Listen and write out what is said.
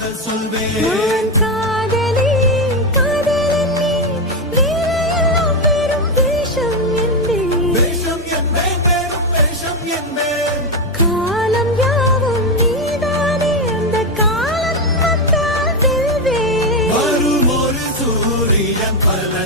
காதல் சொல்வேன். காதலி காதலன் நீ வேலையெல்லாம் வெறும் வேஷம் என்பேன். வேஷம் என்பேன், வெறும் வேஷம் என்பேன். காலம் யாவும் நீதானே, அந்த காலம் வந்தால் செல்வேன். வரும் ஒரு சூரியன் பல